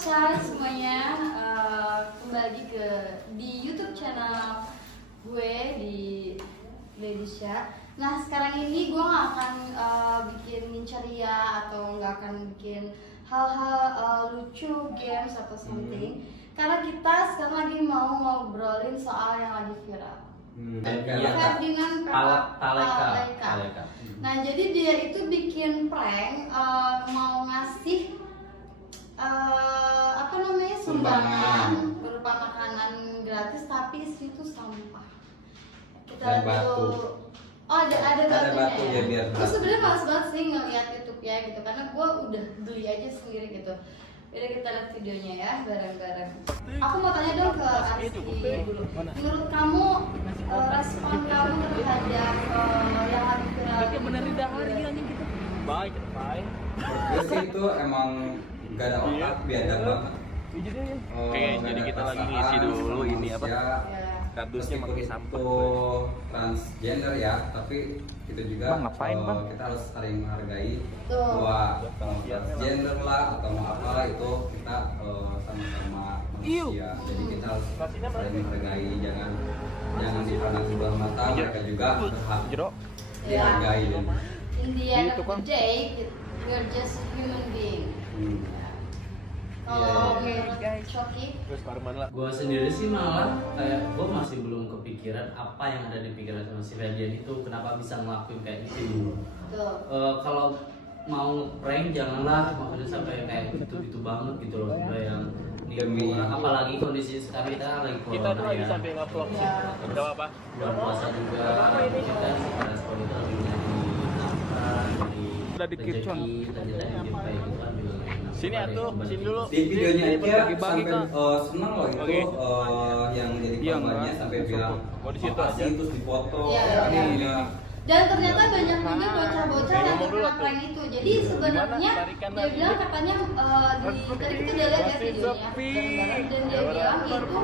Shay semuanya, kembali di YouTube channel gue di Ledisha. Nah sekarang ini gue nggak akan bikin ceria atau nggak akan bikin hal-hal lucu, games atau something, karena kita sekarang lagi mau ngobrolin soal yang lagi viral. Ferdinand Paleka. Nah jadi dia itu bikin prank, mau ngasih sumbangan berupa makanan gratis, tapi isinya sampah. Kita lihat dulu. Oh ada batunya ya, biar terus sebenarnya males banget sih ngeliat YouTube ya gitu, karena gue udah beli aja sendiri gitu. Jadi kita lihat videonya ya bareng-bareng. Aku mau tanya dong ke Arsy dulu. Menurut kamu respon kamu terhadap yang lagi viral? Baik. Terus itu emang gak ada otak, biadab banget. Oke, jadi kita lagi ngisi dulu ini apa? Kardusnya pakai sampah. Itu transgender ya, tapi itu juga kita harus saling menghargai bahwa mau transgender lah atau mau apalah itu kita sama-sama manusia. Jadi kita harus saling menghargai, jangan dipandang sebelah mata. Mereka juga berhak dihargai. In the end of the day, we're just human being. Kalau Shoki, gue sendiri sih malah kayak gue masih belum kepikiran apa yang ada di pikiran sama si Ferdian itu, kenapa bisa ngelakuin kayak gitu. Kalau mau prank janganlah maksudnya sampai kayak gitu banget gitu loh, udah yang demi apalagi kondisi sekarang kita lagi corona, kita tuh lagi sampai ngevlog sih. Enggak apa-apa. Bulan puasa juga kita respon itu lagi dari rezeki tadi kayak gitu kan. Sini atuh, sini dulu. Di videonya aja sampai seneng loh itu yang jadi korbannya sampai bilang makasih terus dipoto. Dan ternyata banyak juga bocah-bocah yang terkena prank itu. Jadi sebenarnya dia bilang katanya tadi kita udah lihat ya videonya dan dia bilang itu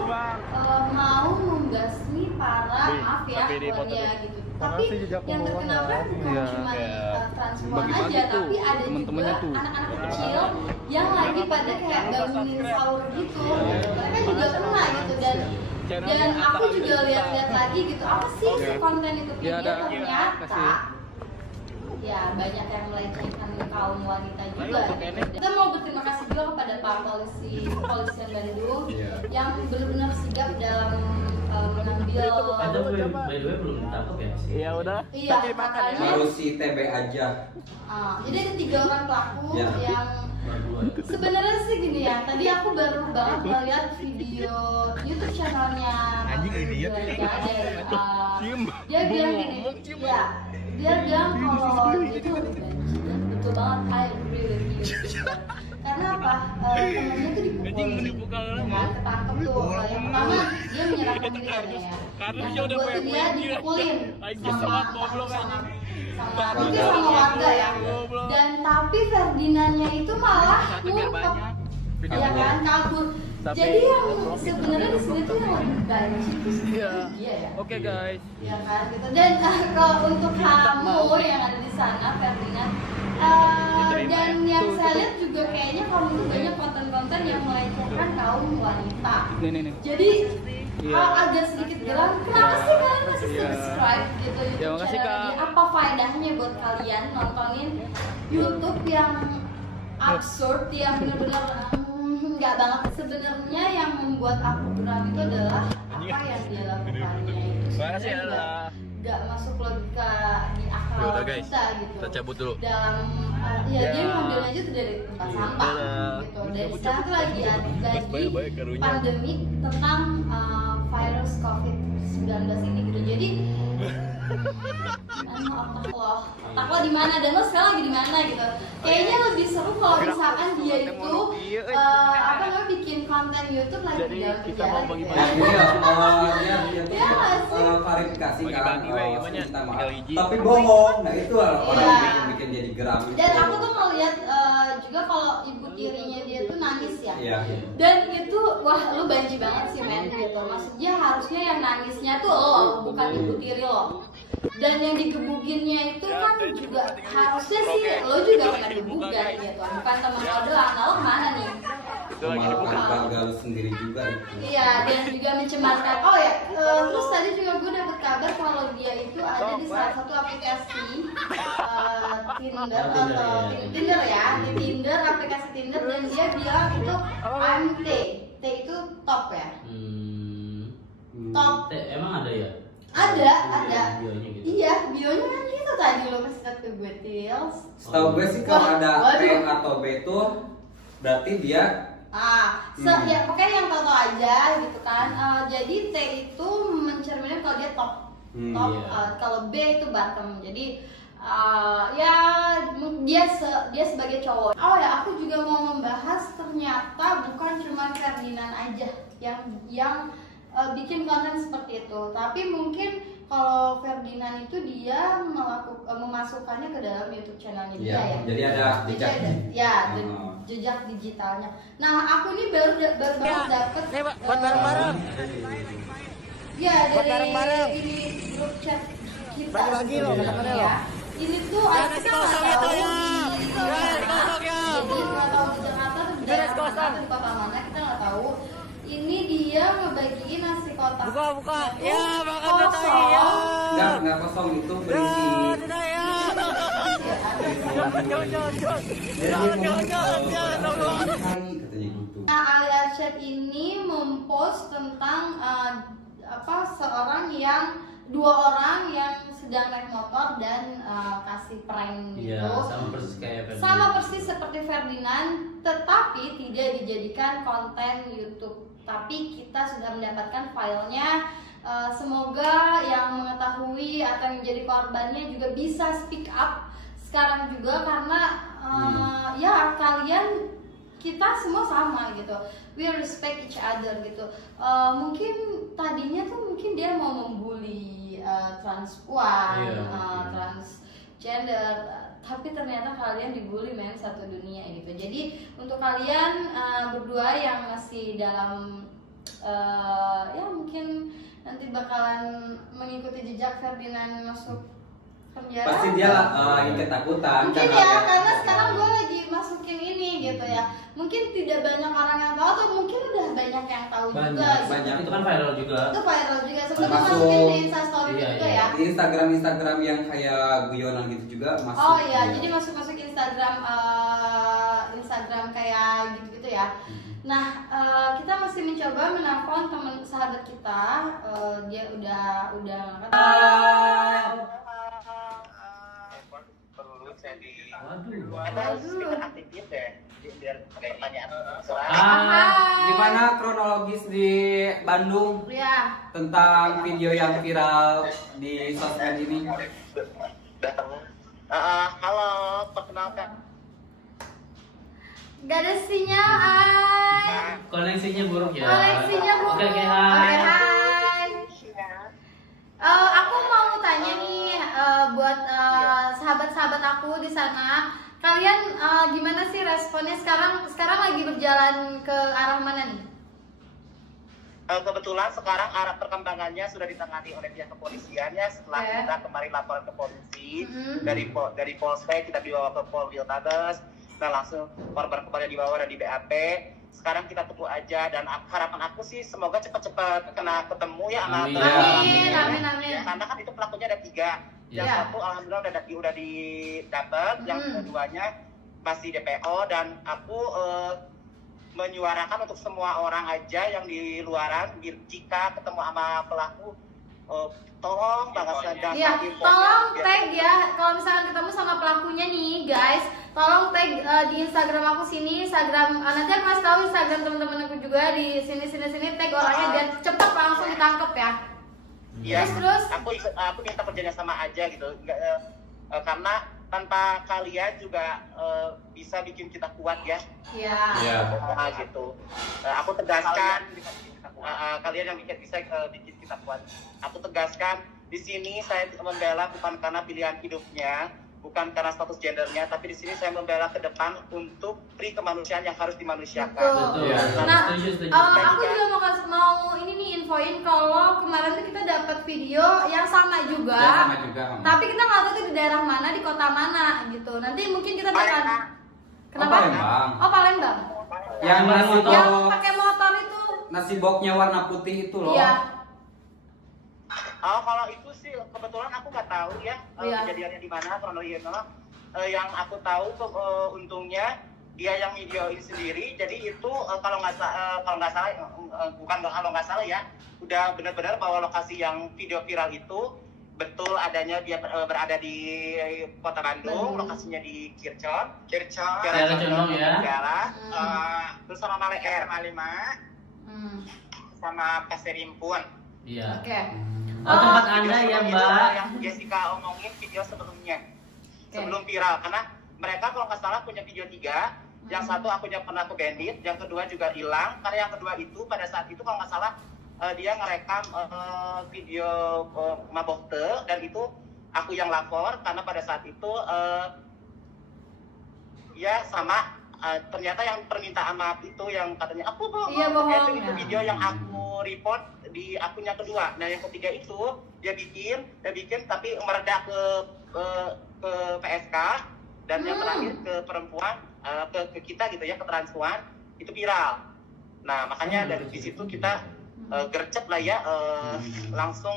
mau membasmi para maaf ya keluarga gitu. Tapi yang terkena prank bukan cuma transpuan aja, tapi ada juga anak-anak kecil yang lagi pada kayak bangunin sahur gitu. Mereka juga kena gitu, dan aku juga lihat-lihat lagi gitu, apa sih si konten itu ternyata ya banyak yang melecehkan kaum wanita juga gitu. Kita mau berterima kasih juga kepada Pak Kepolisian Bandung yang benar-benar sigap dalam mengambil. By the way belum ditangkap ya? Iya udah. Iya, harus si TB aja. Jadi ada 3 orang pelaku yang sebenarnya sih gini ya. Tadi aku baru banget melihat video YouTube channelnya dia bilang gini, dia bilang kalau itu betul banget, I agree with you. Karena apa? Temennya tuh dipukulin, ketangkep tuh. Yang pertama dia menyerahkan diri katanya. Yang kedua tuh dia dipukulin sama warga ya. Dan tapi Ferdinandnya itu malah ngumpet, ya kan, kabur. Jadi yang sebenarnya di sini tuh yang lebih banci itu sebenarnya dia ya. Oke guys. Ya kan gitu. Dan kalau untuk kamu yang ada di sana Ferdinand, dan yang saya lihat juga kayaknya kamu tuh banyak konten-konten yang melecehkan kaum wanita. Jadi agak sedikit geram. Kenapa sih kalian masih subscribe gitu YouTube channel ini? Apa faedahnya buat kalian nontonin YouTube yang absurd, yang benar-benar nggak banget? Sebenarnya yang membuat aku geram itu adalah apa yang dia lakukannya itu nggak masuk logika di akal kita gitu. Kita cabut dulu. Dalam dia ngambil aja tuh dari tempat sampah gitu. Dari sekarang tuh lagi pandemi tentang virus COVID-19 ini gitu. Jadi otak lo di mana dan lo sekarang lagi di mana gitu. Kayaknya lebih seru kalau misalkan dia itu bikin konten YouTube lagi di dalam penjara gitu. Klarifikasi kan minta maaf. Tapi bohong. Nah itu orang yang bikin jadi geram. Dan aku tuh ngeliat juga kalau ibu tirinya dia tuh nangis ya. Dan itu wah lu banci banget sih men gitu. Maksudnya harusnya yang nangisnya tuh lo, bukan ibu tiri lo. Dan yang digebukinnya itu kan juga harusnya sih lo juga kena digebukin gitu, bukan temen lo doang. Lo kemana nih? memalukan keluarga lu sendiri juga gitu. Iya, dan juga mencemarkan. Oh ya, terus tadi juga gue dapet kabar kalau dia itu ada di salah satu aplikasi Tinder atau Tinder ya, di Tinder, aplikasi Tinder, dan dia bilang itu I'm T itu top ya. Top. Emang ada ya? Ada. Bionya gitu. Iya, bionya kan gitu tadi lo kasih lihat ke gue, Tils. Setahu gue sih kalau ada T atau B itu berarti dia ya pokoknya yang tahu aja gitu kan. Jadi T itu mencerminkan kalau dia top. Kalau B itu bottom. Jadi ya dia sebagai cowok. Oh ya, aku juga mau membahas ternyata bukan cuma Ferdinand aja yang bikin konten seperti itu, tapi mungkin kalau Ferdinand itu dia memasukkannya ke dalam YouTube channelnya dia ya. Jadi ada jejak. Jejak digitalnya. Nah, aku ini baru dapet buat bareng-bareng. Ya, dari ini grup chat kita. Bagi-bagi loh, kata-kata ya. Ini tuh aku nggak tahu. Jadi nggak tahu di Jakarta atau di daerah mana, di kota mana, kita nggak tahu. Ini dia ngebagiin nasi kotak. Buka. Ya, makan kosong. Enggak kosong, itu berisi. Nah, Ali Arsyad ini mempost tentang dua orang yang sedang naik motor dan kasih prank gitu. Sama persis seperti Ferdinand, tetapi tidak dijadikan konten YouTube. Tapi kita sudah mendapatkan filenya. Semoga yang mengetahui atau yang menjadi korbannya juga bisa speak up sekarang juga, karena ya kalian, kita semua sama gitu, we respect each other gitu. Mungkin tadinya tuh dia mau membuli transpuan, transgender, tapi ternyata kalian dibully satu dunia gitu. Jadi untuk kalian berdua yang masih dalam ya mungkin nanti bakalan mengikuti jejak Ferdinand masuk penjara, pasti dia yang ketakutan mungkin ya, karena sekarang gue lagi masukin ini gitu ya. Mungkin tidak banyak orang yang tahu, atau mungkin udah banyak yang tahu juga. Banyak, itu kan viral juga. Itu viral juga. Sebelum masukin di Instastory juga ya. Di Instagram yang kayak guyonan gitu juga masuk. Oh iya, jadi masuk Instagram kayak gitu ya. Nah, kita masih mencoba menelpon teman sahabat kita. Dia udah ngangkat. Aktifin deh biar pertanyaan. Gimana kronologis di Bandung tentang video yang viral di sosmed ini? Halo, perkenalkan. Gak ada sinyal, koneksinya buruk ya. Oke, hai. Aku mau tanya nih buat sahabat-sahabat aku di sana, kalian gimana sih responnya sekarang lagi berjalan ke arah mana nih? Kebetulan sekarang arah perkembangannya sudah ditangani oleh pihak kepolisian ya, setelah kita kemarin laporan ke polisi. Dari Polsek kita dibawa ke Polwiltabes. Nah, langsung korban kembali dibawa dan di BAP. Sekarang kita tunggu aja, dan harapan aku sih semoga cepat-cepat ketemu ya anak. Amin. Karena kan itu pelakunya ada 3. Yang satu alhamdulillah udah didapat, yang keduanya masih DPO, dan aku menyuarakan untuk semua orang aja yang di luaran, jika ketemu sama pelaku tolong banget tolong tag ya. Kalau misalkan ketemu sama pelakunya nih guys, tolong tag di Instagram aku sini, Instagram nanti aku kasih tahu Instagram teman-teman aku juga di sini tag orangnya biar cepet langsung ditangkep ya. Terus aku minta kerjanya sama aja gitu, karena tanpa kalian juga bisa bikin kita kuat ya. Gitu. Aku tegaskan kalian yang bisa bikin kita kuat. Aku tegaskan di sini saya membela bukan karena pilihan hidupnya, bukan karena status gendernya, tapi di sini saya membela ke depan untuk pri kemanusiaan yang harus dimanusiakan. Betul. Nah, aku juga mau ini nih infoin kalau kemarin tuh kita dapat video yang sama juga. Tapi kita nggak tahu itu di daerah mana, di kota mana gitu. Nanti mungkin kita bakal. Kenapa? Palembang. Oh, Palembang. Yang nasi box. Yang pakai motor itu. Nasi boxnya warna putih itu loh. Iya. Oh, kalau itu sih kebetulan aku nggak tahu ya kejadiannya di mana kronologinya. Yang aku tahu untungnya dia yang videoin sendiri. Jadi itu kalau nggak salah ya, udah benar-benar bahwa lokasi yang video viral itu betul adanya dia berada di Kota Bandung, lokasinya di Kircon ya. Terus sama Maleker Malima, sama Pasirimpun. Iya. Oke. Oh, tempat Anda ya, Mbak. Yang Jessica omongin video sebelumnya, sebelum viral, karena mereka kalau nggak salah punya video 3. Yang satu akunnya pernah ke bandit, yang kedua juga hilang. Karena yang kedua itu pada saat itu kalau nggak salah dia ngerekam video mabokte, dan itu aku yang lapor karena pada saat itu ya sama ternyata yang permintaan maaf itu yang katanya aku bohong. Iya, bohong. Itu video yang aku report di akunnya kedua. Nah yang ketiga itu dia bikin tapi meredak ke PSK, dan yang terakhir ke perempuan, ke kita gitu ya, ke transpuan, itu viral. Nah makanya dari situ kita gercep lah ya, langsung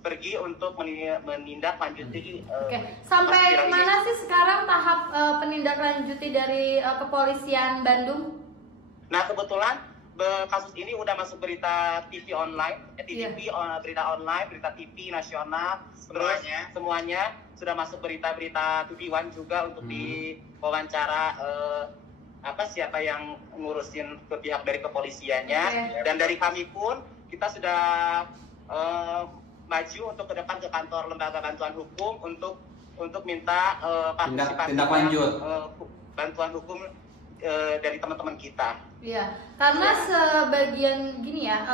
pergi untuk menindaklanjuti. Oke. Sampai mana sih sekarang tahap penindaklanjuti dari kepolisian Bandung? Nah kebetulan kasus ini udah masuk berita TV online, berita online, berita TV nasional, semuanya sudah masuk berita-berita TV One juga untuk diwawancara siapa yang ngurusin ke pihak dari kepolisiannya. Dan dari kami pun kita sudah maju untuk ke depan ke kantor lembaga bantuan hukum untuk minta tindak lanjut bantuan hukum dari teman-teman kita. Iya, karena sebagian gini ya,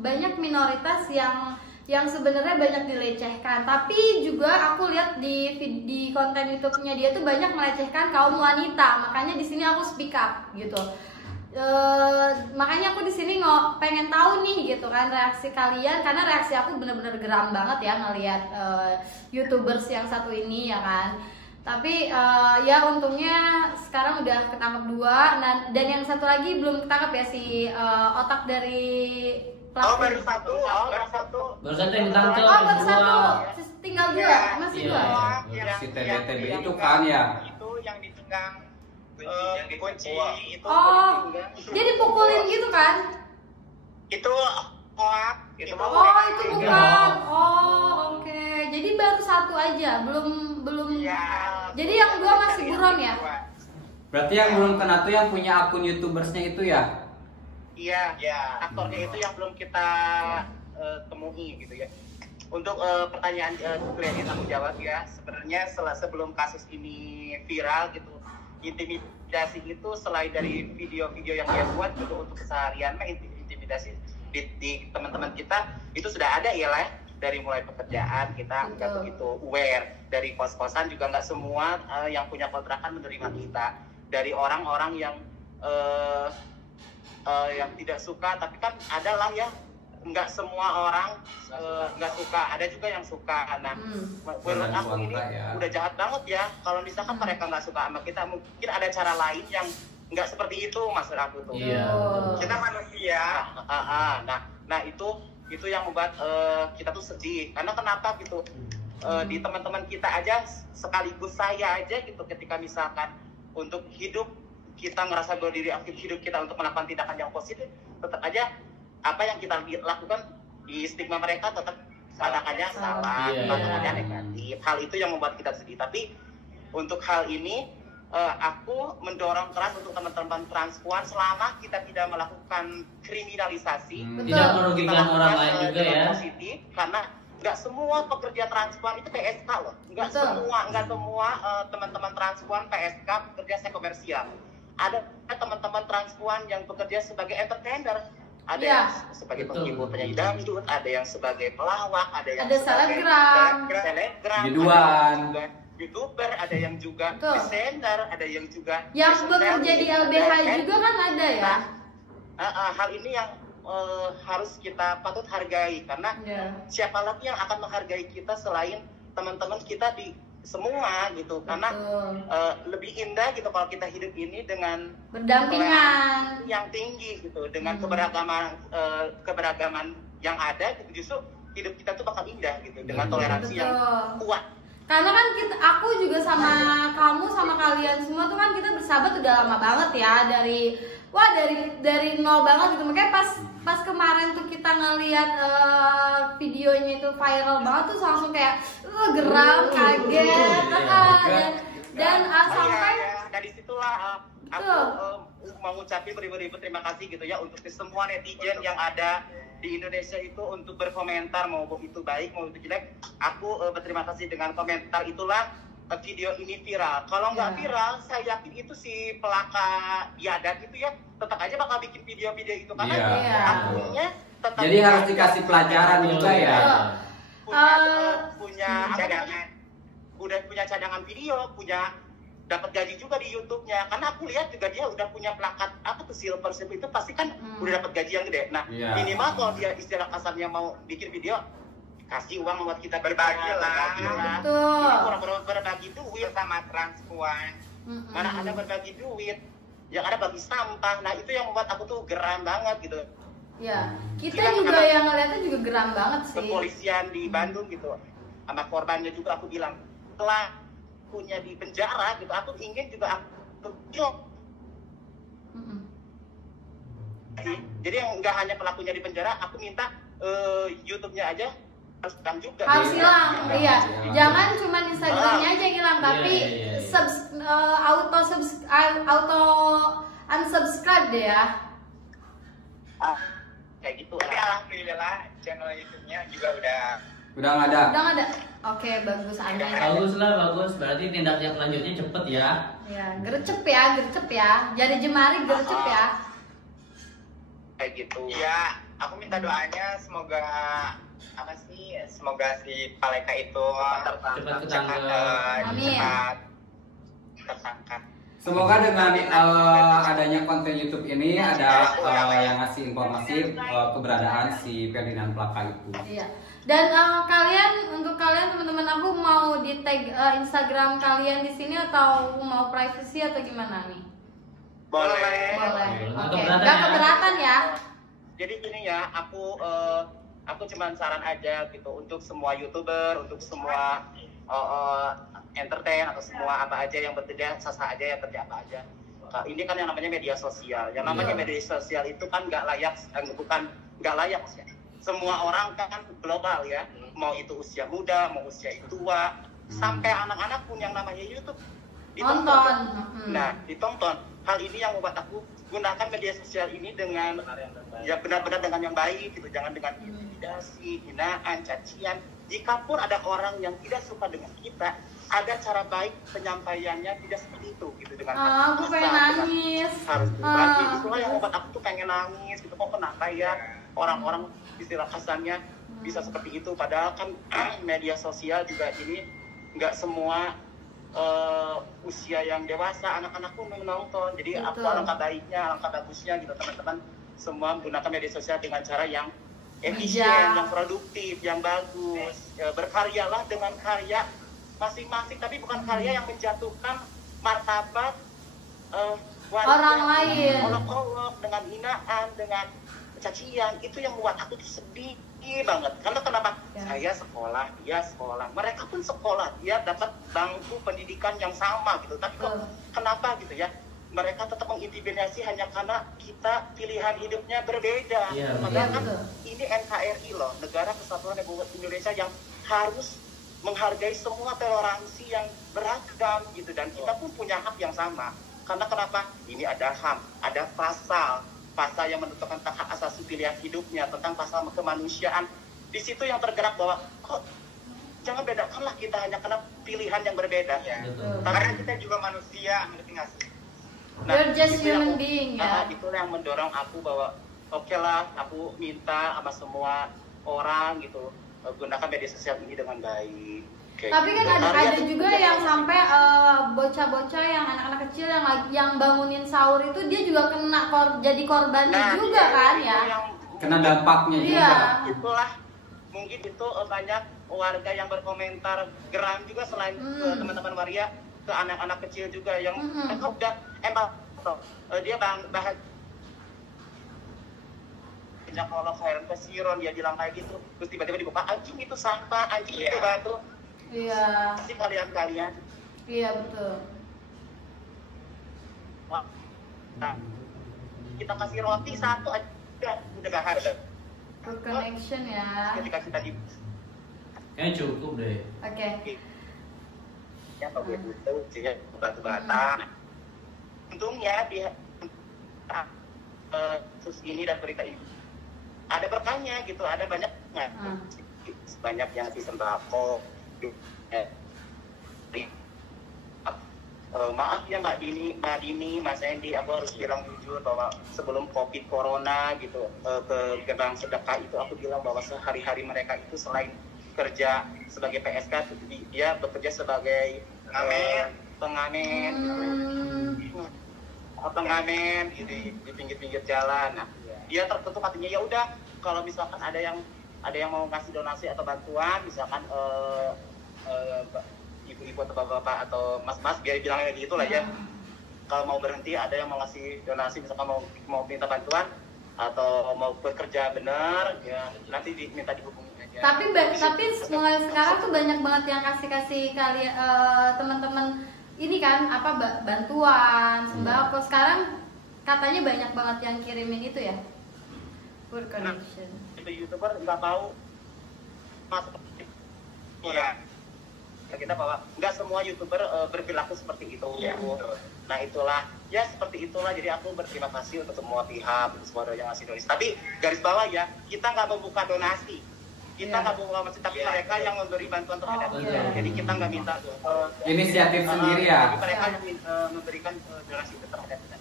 banyak minoritas yang sebenarnya banyak dilecehkan, tapi juga aku lihat di konten YouTube-nya dia tuh banyak melecehkan kaum wanita. Makanya di sini aku speak up gitu. Makanya aku di sini pengen tahu nih gitu kan reaksi kalian, karena reaksi aku bener-bener geram banget ya ngelihat YouTubers yang satu ini ya kan. Tapi ya untungnya sekarang udah ketangkep 2. Nah, dan yang satu lagi belum ketangkep ya, si otak dari pelaku. Baru satu yang ditangkap. Baru satu. Tinggal 2, masih 2. Si TB itu kan ya. Itu yang ditunggang kunci itu. Oh, dia dipukulin gitu kan? Itu hoak. Itu bukan. Oh, oke. Jadi baru 1 aja, belum. Ya, jadi yang 2 masih buron ya? Berarti yang belum kena tuh yang punya akun YouTubersnya itu ya? Iya, aktornya itu yang belum kita temui gitu ya. Untuk pertanyaan klien yang aku jawab ya, sebenarnya sebelum kasus ini viral gitu, intimidasi itu selain dari video-video yang dia buat gitu untuk keseharian, intimidasi di teman-teman kita itu sudah ada ya lah. Dari mulai pekerjaan kita nggak begitu aware, dari kos-kosan juga nggak semua yang punya kontrakan menerima kita, dari orang-orang yang tidak suka, tapi kan ada lah ya, nggak semua orang nggak suka, ada juga yang suka. Nah menurut aku ini udah jahat banget ya kalau misalkan mereka nggak suka sama kita. Mungkin ada cara lain yang nggak seperti itu, maksud aku tuh. Kita manusia. Nah itu yang membuat kita tuh sedih. Karena kenapa gitu, di teman-teman kita aja, sekaligus saya aja gitu, ketika misalkan untuk hidup kita ngerasa berdiri aktif hidup kita untuk melakukan tindakan yang positif, tetap aja apa yang kita lakukan di stigma mereka tetap tindakannya salah, tindakannya negatif. Hal itu yang membuat kita sedih. Tapi untuk hal ini aku mendorong keras untuk teman-teman transpuan, selama kita tidak melakukan kriminalisasi, tidak merugikan orang lain juga ya. Positif, karena nggak semua pekerja transpuan itu PSK loh. Nggak semua teman-teman transpuan PSK bekerja secara komersial. Ada teman-teman transpuan yang bekerja sebagai entertainer, ada yang sebagai penghibur penyanyi dangdut, ada yang sebagai pelawak, ada yang sebagai selebgram, YouTuber, ada yang juga desainer, ada yang juga yang bekerja di LBH juga kan ada ya. Hal ini yang harus kita patut hargai, karena siapa lagi yang akan menghargai kita selain teman-teman kita di semua gitu, karena lebih indah gitu kalau kita hidup ini dengan berdampingan yang tinggi gitu, dengan keberagaman yang ada gitu, justru hidup kita tuh bakal indah gitu dengan toleransi yang kuat. Karena kan aku juga sama kamu sama kalian semua tuh kan kita bersahabat udah lama banget ya, dari nol banget gitu. Makanya pas kemarin tuh kita ngeliat videonya itu viral banget tuh langsung kayak geram, kaget, dan sampai dari situlah aku mau ngucapin beribu-ribu terima kasih gitu ya untuk semua netizen yang ada di Indonesia itu untuk berkomentar, mau itu baik mau itu jelek. Aku berterima kasih dengan komentar itulah video ini viral. Kalau nggak viral, saya yakin itu si pelaka biadab itu ya tetap aja bakal bikin video-video itu karena akunnya tetap. Jadi harus dikasih pelajaran juga ya. Punya cadangan, udah punya cadangan video, punya dapat gaji juga di YouTube-nya. Karena aku lihat juga dia udah punya plakat apa tuh silver itu pasti kan udah dapat gaji yang gede. Nah, minimal kalau dia istilah kasarnya mau bikin video kasih uang buat kita berbagi lah. Betul. Ini orang-orang berbagi duit sama transpuan. Mana ada berbagi duit, yang ada bagi sampah. Nah, itu yang membuat aku tuh geram banget gitu. Ya, kita juga yang ngeliatnya juga geram banget sih. Kepolisian di Bandung gitu, sama korbannya juga aku bilang, telah punya di penjara gitu, aku ingin juga aku jadi yang nggak hanya pelakunya di penjara, aku minta YouTube-nya aja harus hilang juga. Harus hilang, iya. Jangan cuma Instagramnya aja yang hilang, tapi auto unsubscribe deh ya. Kayak gitu. Tapi alhamdulillah channel YouTube-nya juga udah nggak ada. Oke, bagus aja. Bagus. Berarti tindak lanjutnya cepet ya. Ya, gercep ya. Jadi jemari gercep ya. Kayak gitu. Iya, aku minta doanya semoga semoga si Paleka itu cepat ketangkep. Amin. Tertangkap. Semoga dengan adanya konten YouTube ini ada yang ngasih informasi keberadaan si Ferdinand Plaka itu. Iya. Dan untuk kalian teman-teman aku mau di tag Instagram kalian di sini atau mau privacy atau gimana nih? Boleh. Oke. Gak keberatan ya? Jadi gini ya, aku cuman saran aja gitu untuk semua YouTuber, untuk semua entertain atau semua apa aja yang bekerja sasa aja yang kerja apa aja. Ini kan yang namanya media sosial. Yang namanya media sosial itu kan nggak layak ya. Semua orang kan global ya. Mau itu usia muda, mau usia tua, sampai anak-anak pun yang namanya YouTube ditonton. Nah, ditonton. Hal ini yang membuat aku gunakan media sosial ini dengan ya benar-benar dengan yang baik gitu, jangan dengan intimidasi, hinaan, cacian. Jikapun ada orang yang tidak suka dengan kita, ada cara baik penyampaiannya, tidak seperti itu gitu dengan aku pengen nangis. Harus berbagi. Itulah yang membuat aku tuh pengen nangis gitu. Kok kenapa ya orang-orang istilah kasarnya bisa seperti itu, padahal kan media sosial juga ini nggak semua usia yang dewasa, anak-anak pun menonton. Jadi aku alangkah baiknya, alangkah bagusnya gitu teman-teman semua menggunakan media sosial dengan cara yang efisien, yang produktif, yang bagus. Berkaryalah dengan karya masing-masing, tapi bukan karya yang menjatuhkan martabat orang lain. Olok-olok dengan hinaan, dengan cacian, itu yang membuat aku tuh sedih banget. Karena kenapa? Saya sekolah, dia sekolah, mereka pun sekolah, dia dapat bangku pendidikan yang sama gitu. Tapi kok kenapa gitu ya? Mereka tetap mengintimidasi hanya karena kita pilihan hidupnya berbeda. Padahal kan ini NKRI loh, Negara Kesatuan Republik Indonesia yang harus menghargai semua toleransi yang beragam gitu, dan kita pun punya hak yang sama. Karena kenapa? Ini ada HAM, ada pasal yang menentukan hak asasi pilihan hidupnya, tentang pasal kemanusiaan. Di situ yang tergerak bahwa kok jangan bedakanlah kita hanya karena pilihan yang berbeda. Karena kita juga manusia, ngerti nggak sih? Nah, you're just human being ya. Itulah yang mendorong aku bahwa oke lah, aku minta sama semua orang gitu gunakan media sosial ini dengan baik. Tapi kan ada juga yang sampai bocah-bocah yang anak-anak kecil yang bangunin sahur itu dia juga kena jadi korbannya juga kan ya. Kena dampaknya juga. Itulah mungkin itu banyak warga yang berkomentar geram juga selain ke teman-teman waria, ke anak-anak kecil juga yang udah dia bahas kalau khairan kasiron dia bilang kayak gitu, terus tiba-tiba dibuka anjing itu sampah, anjing itu batu. Iya. Pasti kalian. Iya betul. Wah. Nah, kita kasih roti satu aja udah gak harga. Good connection ya. Ketika kita di kayaknya cukup deh. Oke. Ya kalau gue butuh sih batu-bata. Untungnya di kasus ini dan berita ini ada berkahnya gitu, ada banyak banyak yang di sembako. Maaf ya Mbak Dini, Mas Endi, aku harus bilang jujur bahwa sebelum COVID Corona gitu ke gerbang sedekah itu aku bilang bahwa sehari-hari mereka itu selain kerja sebagai PSK, dia bekerja sebagai pengamen gitu, di pinggir-pinggir jalan. Nah, dia tertutup hatinya, ya udah kalau misalkan ada yang mau ngasih donasi atau bantuan, misalkan ibu-ibu atau bapak-bapak atau mas-mas, biar bilangnya gitu lah ya. Kalau mau berhenti, ada yang mau ngasih donasi, misalkan mau minta bantuan atau mau bekerja benar, ya nanti diminta dihubungi aja. Tapi mulai sekarang tuh banyak banget yang kasih kalian teman-teman ini kan bantuan sembako. Sekarang katanya banyak banget yang kirimin itu ya. Good connection. Itu YouTuber nggak mau masuk. Iya. Kita bahwa nggak semua YouTuber berperilaku seperti itu. Ya. Nah itulah, ya seperti itulah. Jadi aku berterima kasih untuk semua pihak, untuk semua yang ngasih donasi. Tapi garis bawah ya, kita nggak membuka donasi. Kita nggak membuka donasi, tapi mereka yang memberi bantuan terhadap kita. Jadi kita nggak minta inisiatif sendiri ya. Mereka yang memberikan donasi terhadap kita.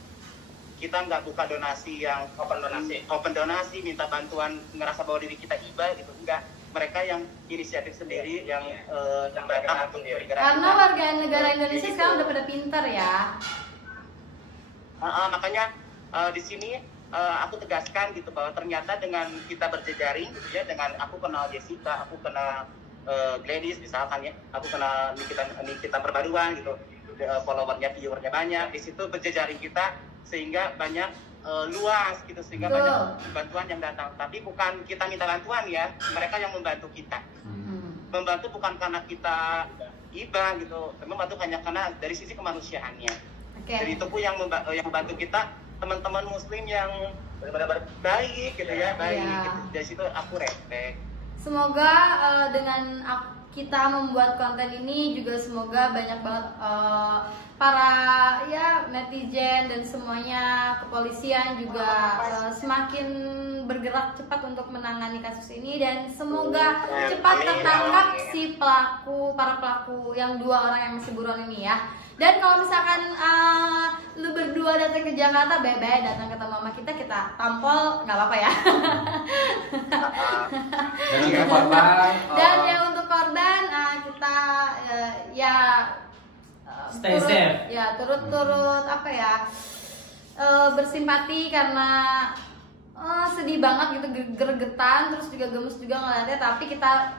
Kita nggak buka donasi yang open donasi, minta bantuan, ngerasa bahwa diri kita iba gitu, enggak. Mereka yang inisiatif sendiri yang mereka untuk bergerak. Karena warga negara Indonesia sekarang udah pada pinter ya. Makanya di sini aku tegaskan gitu bahwa ternyata dengan kita berjejaring gitu ya, dengan aku kenal Jessica, aku kenal Gladys misalkan ya, aku kenal Nikita Perbaruan gitu, followernya, viewernya banyak, di situ berjejaring kita sehingga banyak luas gitu, sehingga banyak bantuan yang datang. Tapi bukan kita minta bantuan ya, mereka yang membantu kita. Membantu bukan karena kita iba gitu, membantu hanya karena dari sisi kemanusiaannya. Jadi itu pun yang membantu kita teman-teman Muslim yang benar-benar baik gitu ya, baik. Gitu. Dari situ aku respect. Semoga dengan kita membuat konten ini juga semoga banyak banget para ya netizen dan semuanya, kepolisian juga semakin bergerak cepat untuk menangani kasus ini, dan semoga cepat tertangkap si para pelaku yang 2 orang yang masih buron ini ya. Dan kalau misalkan lu berdua datang ke Jakarta, datang ketemu sama kita tampol, nggak apa-apa ya. Dan yang untuk korban kita ya stay safe. Ya turut bersimpati karena sedih banget gitu, gregetan, terus juga gemes juga ngeliatnya, tapi kita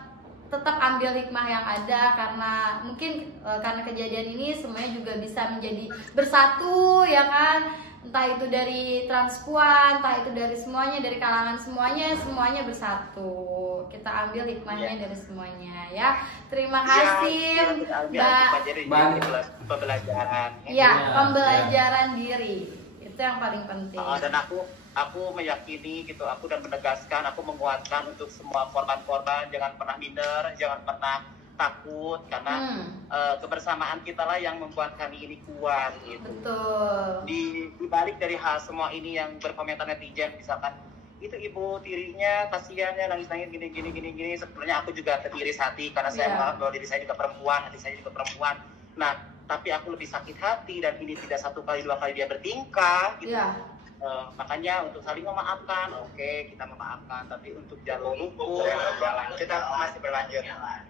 tetap ambil hikmah yang ada, karena mungkin karena kejadian ini semuanya juga bisa menjadi bersatu ya kan, entah itu dari transpuan, entah itu dari semuanya, dari kalangan semuanya bersatu. Kita ambil hikmahnya dari semuanya ya. Terima kasih Mbak. Pembelajaran. Ya, pembelajaran diri itu yang paling penting. Dan aku meyakini gitu, aku dan menegaskan, aku menguatkan untuk semua korban-korban, jangan pernah minder, jangan pernah takut, karena kebersamaan kita lah yang membuat kami ini kuat gitu. Betul. Di balik dari hal semua ini yang berkomentar netizen, misalkan itu ibu tirinya kasihannya nangis-nangis gini, sebenarnya aku juga teriris hati karena saya menganggap bahwa diri saya juga perempuan, hati saya juga perempuan. Nah, tapi aku lebih sakit hati, dan ini tidak 1 kali 2 kali dia bertingkah gitu. Makanya untuk saling memaafkan, oke, kita memaafkan, tapi untuk jalur hukum kita masih berlanjut.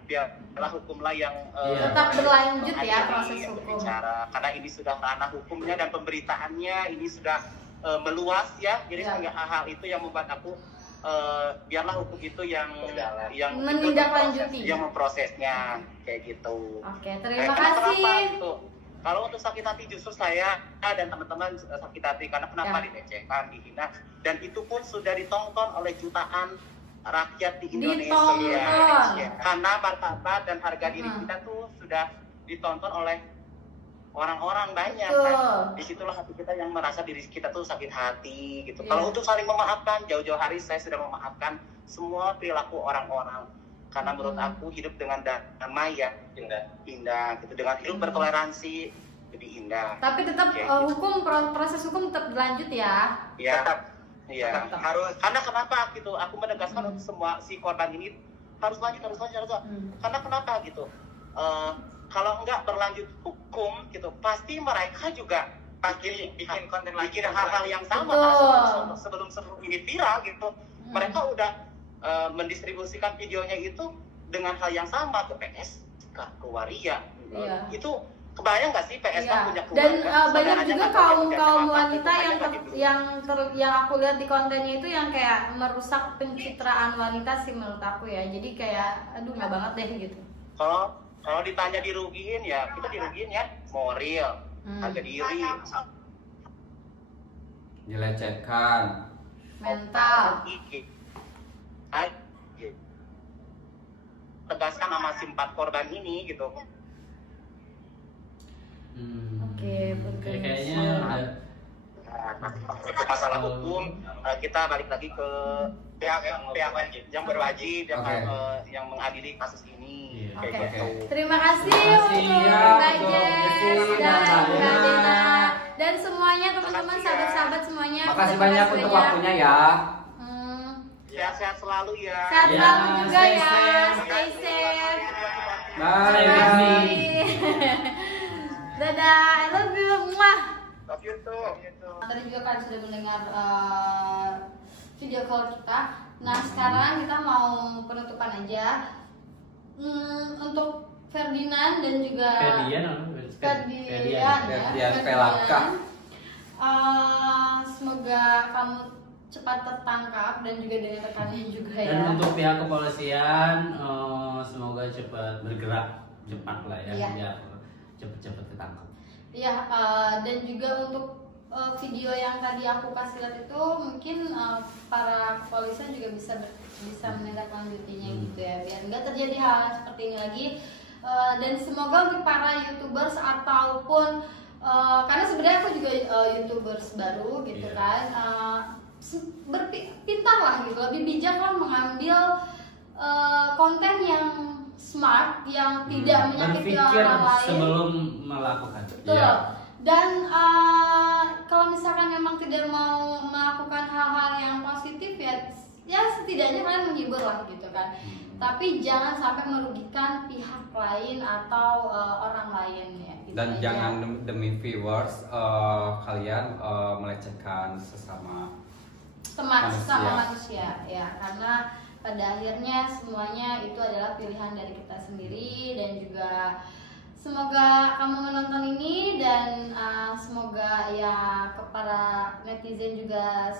Biarlah hukumlah yang tetap berlanjut ya proses hukum. Bicara, karena ini sudah ranah hukumnya dan pemberitaannya ini sudah meluas ya. Jadi hal-hal itu yang membuat aku biarlah hukum itu yang menindaklanjuti, yang memprosesnya kayak gitu. Oke, terima kasih. Gitu. Kalau untuk sakit hati justru saya dan teman-teman sakit hati karena kenapa dilecehkan, dihina, dan itu pun sudah ditonton oleh jutaan rakyat di Indonesia. Ya. Karena martabat dan harga diri kita tuh sudah ditonton oleh orang-orang banyak. Kan? Disitulah hati kita yang merasa diri kita tuh sakit hati gitu. Kalau untuk saling memaafkan, jauh-jauh hari saya sudah memaafkan semua perilaku orang-orang. Karena menurut aku hidup dengan damai ya indah gitu, dengan hidup bertoleransi lebih indah. Tapi tetap proses hukum tetap berlanjut ya. Iya. Iya. Harus. Karena kenapa gitu? Aku menegaskan untuk semua si korban ini harus lanjut. Karena kenapa gitu? Kalau enggak berlanjut hukum gitu, pasti mereka juga bikin konten lagi, bikin hal-hal yang sama sebelum ini viral gitu. Mereka udah mendistribusikan videonya itu dengan hal yang sama ke PSK, ke Waria. Itu kebayang nggak sih PSK punya keluarga? Dan banyak juga kaum wanita yang aku lihat di kontennya itu yang kayak merusak pencitraan wanita sih menurut aku ya. Jadi kayak aduh nggak banget deh gitu. Kalau ditanya dirugiin ya, kita dirugiin ya moral, harga diri, dilecehkan, mental. Tegaskan sama si 4 korban ini gitu. Oke, kayaknya untuk masalah hukum kita balik lagi ke pihak yang berwajib yang mengadili kasus ini. Terima kasih untuk Mbak Jess dan Mbak Dena dan semuanya teman-teman sahabat-sahabat semuanya. Makasih banyak untuk waktunya ya. Sehat-sehat selalu ya. Sehat selalu juga ya. Stay safe. Bye. Dadah, I love you. Muah. Love you too. Tadi juga kalian sudah mendengar video call kita. Nah sekarang kita mau penutupan aja. Untuk Ferdinand dan juga Ferdian Pelaka. Semoga kamu cepat tertangkap dan juga dengan rekannya juga ya. Dan untuk pihak kepolisian semoga cepat bergerak cepat lah ya, biar cepet-cepet ketangkap. Iya, dan juga untuk video yang tadi aku kasih lihat itu mungkin para kepolisian juga bisa menindaklanjutinya gitu ya, biar nggak terjadi hal seperti ini lagi. Dan semoga untuk para YouTubers ataupun karena sebenarnya aku juga YouTubers baru gitu kan, pintarlah gitu, lebih bijak lah mengambil konten yang smart, yang tidak menyakiti orang lain sebelum melakukan. Betul. Dan kalau misalkan memang tidak mau melakukan hal-hal yang positif ya setidaknya kalian menghibur lah gitu kan. Tapi jangan sampai merugikan pihak lain atau orang lain ya. Gitu. Dan jangan demi viewers kalian melecehkan sesama manusia ya, karena pada akhirnya semuanya itu adalah pilihan dari kita sendiri. Dan juga semoga kamu menonton ini dan semoga ya para netizen juga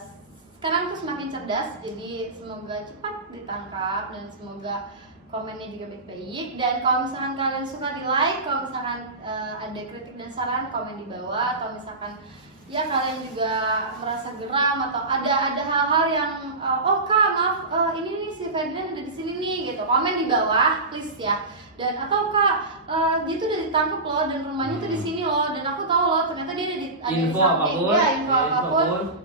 sekarang tuh semakin cerdas, jadi semoga cepat ditangkap dan semoga komennya juga baik-baik. Dan kalau misalkan kalian suka di like, kalau misalkan ada kritik dan saran komen di bawah, atau misalkan ya kalian juga merasa geram atau ada hal-hal yang oh kak maaf ini nih si Ferdinand ada di sini nih gitu, komen di bawah please ya. Dan atau kak dia tuh udah ditangkap loh dan rumahnya tuh di sini loh dan aku tahu loh ternyata dia ada info apapun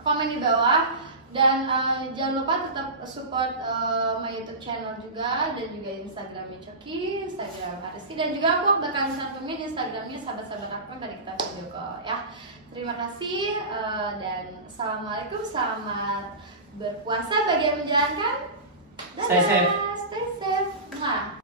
komen di bawah. Dan jangan lupa tetap support my YouTube channel juga dan juga Instagramnya Coki, Instagram Arsi, dan juga aku bakal cantumin di Instagramnya sahabat-sahabat aku dari kita video call ya. Terima kasih dan assalamualaikum, selamat berpuasa bagi yang menjalankan. Stay safe. Stay safe. Nah.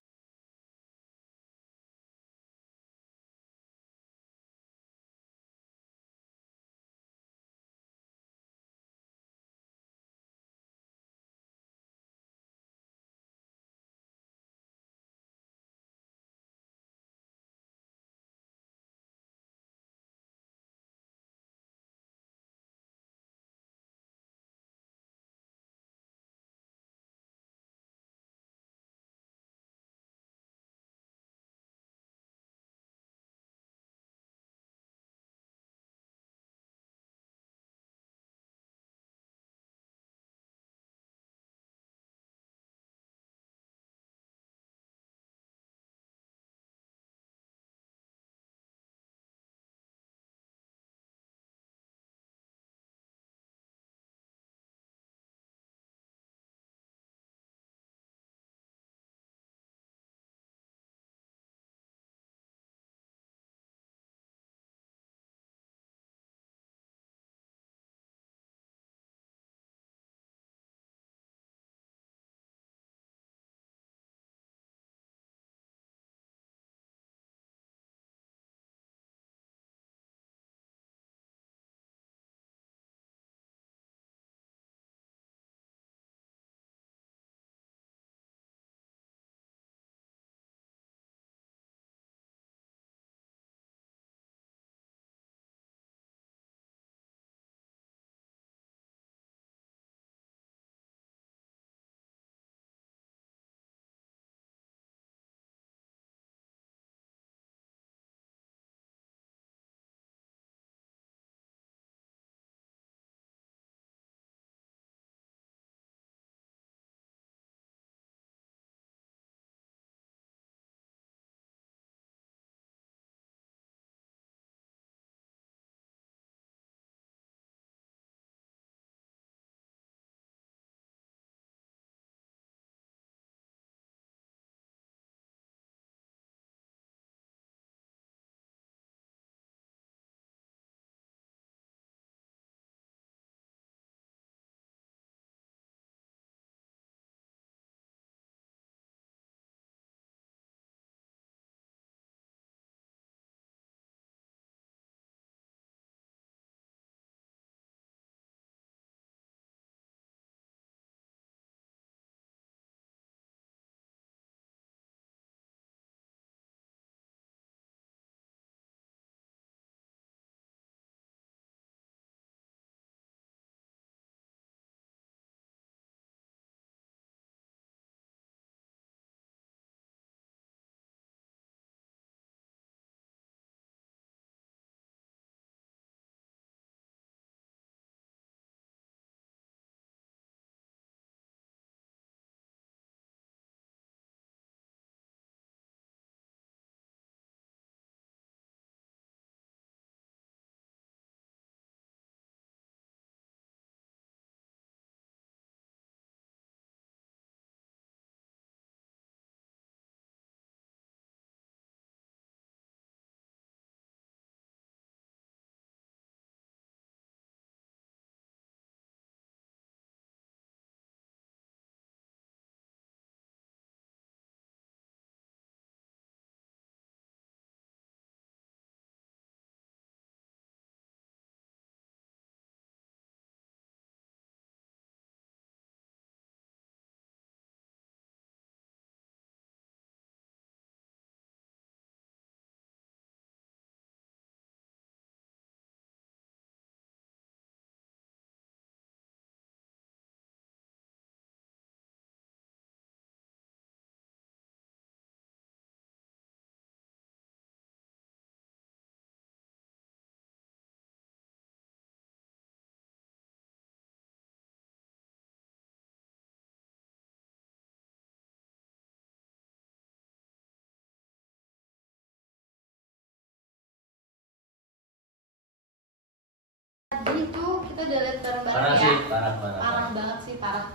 tadi itu kita udah lihat bareng-bareng Parah ya. sih, parah. Parah banget sih, parah.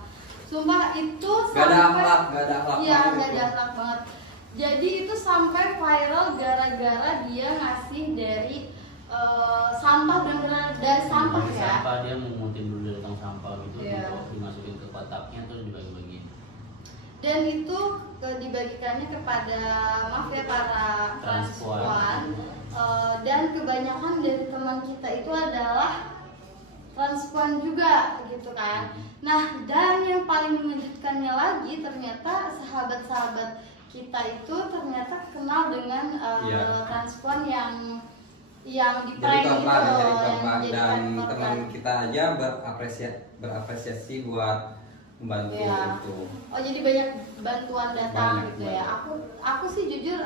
Sumpah itu Gak ada sampai akhlak, gak ada akhlak. iya, gak ada akhlak banget. Jadi itu sampai viral gara-gara dia ngasih dari sampah, bener-bener dari sampah Dari ya. sampah dia mengutin dulu dari tong sampah gitu, Iya. untuk dimasukin ke kotaknya terus dibagi-bagiin. Dan itu dibagikannya kepada maaf ya para transpuan. Dan kebanyakan dari teman kita itu adalah transpuan juga gitu kan. Nah, dan yang paling mengejutkannya lagi ternyata sahabat-sahabat kita itu ternyata kenal dengan transpuan yang di jadi prank korban, gitu, jadi yang korban. jadi Dan korban. teman kita aja berapresiasi buat membantu itu. Oh, jadi banyak bantuan datang Banyak gitu ya. Aku sih jujur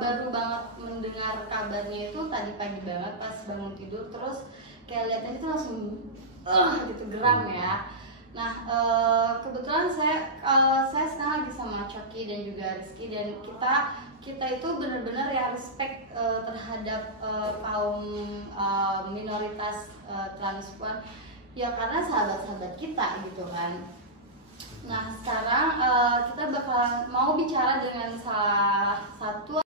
baru banget mendengar kabarnya itu tadi pagi banget pas bangun tidur, terus kayak lihatnya itu langsung gitu geram ya. Nah, kebetulan saya sekarang lagi sama Coki dan juga Rizky, dan kita itu benar-benar ya respect terhadap kaum minoritas transpuan ya, karena sahabat-sahabat kita gitu kan. Nah, sekarang kita bakal mau bicara dengan salah satu